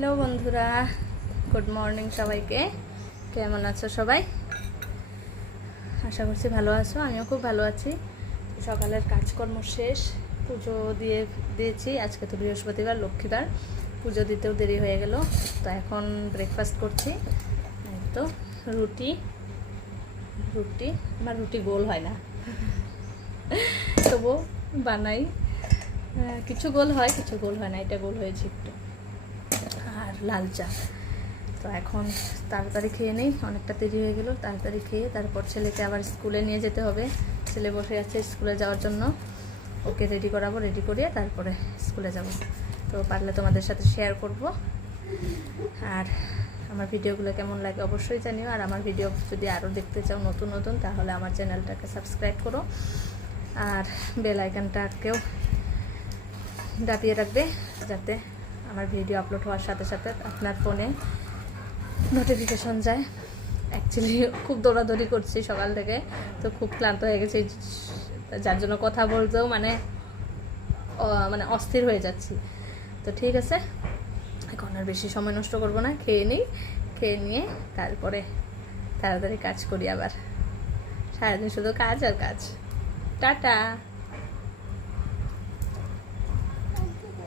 Hello বন্ধুরা, good morning সবাইকে। কেমন আছো সবাই? আশা করছি ভালো আছো। আমিও খুব ভালো আছি। সকালের কাজকর্ম শেষ, পুজো দিয়েছি। আজকে তো বৃহস্পতিবার, লক্ষ্মীবার, পুজো দিতেও দেরি হয়ে গেল। তো এখন ব্রেকফাস্ট করছি। তো রুটি আমার রুটি গোল হয় না, তবু বানাই। কিছু গোল হয়, কিছু গোল হয় না। এটা গোল হয়েছে একটু। আর লাল চা। তো এখন তাড়াতাড়ি খেয়ে নেই, অনেকটা দেরি হয়ে গেল। তাড়াতাড়ি খেয়ে তারপর ছেলেকে আবার স্কুলে নিয়ে যেতে হবে। ছেলে বসে আছে স্কুলে যাওয়ার জন্য, ওকে রেডি করাবো। রেডি করিয়ে তারপরে স্কুলে যাব। তো পারলে তোমাদের সাথে শেয়ার করব। আর আমার ভিডিওগুলো কেমন লাগে অবশ্যই জানিও। আর আমার ভিডিও যদি আরও দেখতে চাও নতুন নতুন, তাহলে আমার চ্যানেলটাকে সাবস্ক্রাইব করো আর বেল আইকনটাকেও দাবিয়ে রাখবে, যাতে আমার ভিডিও আপলোড হওয়ার সাথে সাথে আপনার ফোনে নোটিফিকেশন যায়। অ্যাকচুয়ালি খুব দৌড়াদৌড়ি করছি সকাল থেকে, তো খুব ক্লান্ত হয়ে গেছি, যার জন্য কথা বলতেও মানে অস্থির হয়ে যাচ্ছি। তো ঠিক আছে, এখন আর বেশি সময় নষ্ট করব না। খেয়ে নিই, খেয়ে নিয়ে তারপরে তাড়াতাড়ি কাজ করি। আবার সারাদিন শুধু কাজ আর কাজ। টাটা।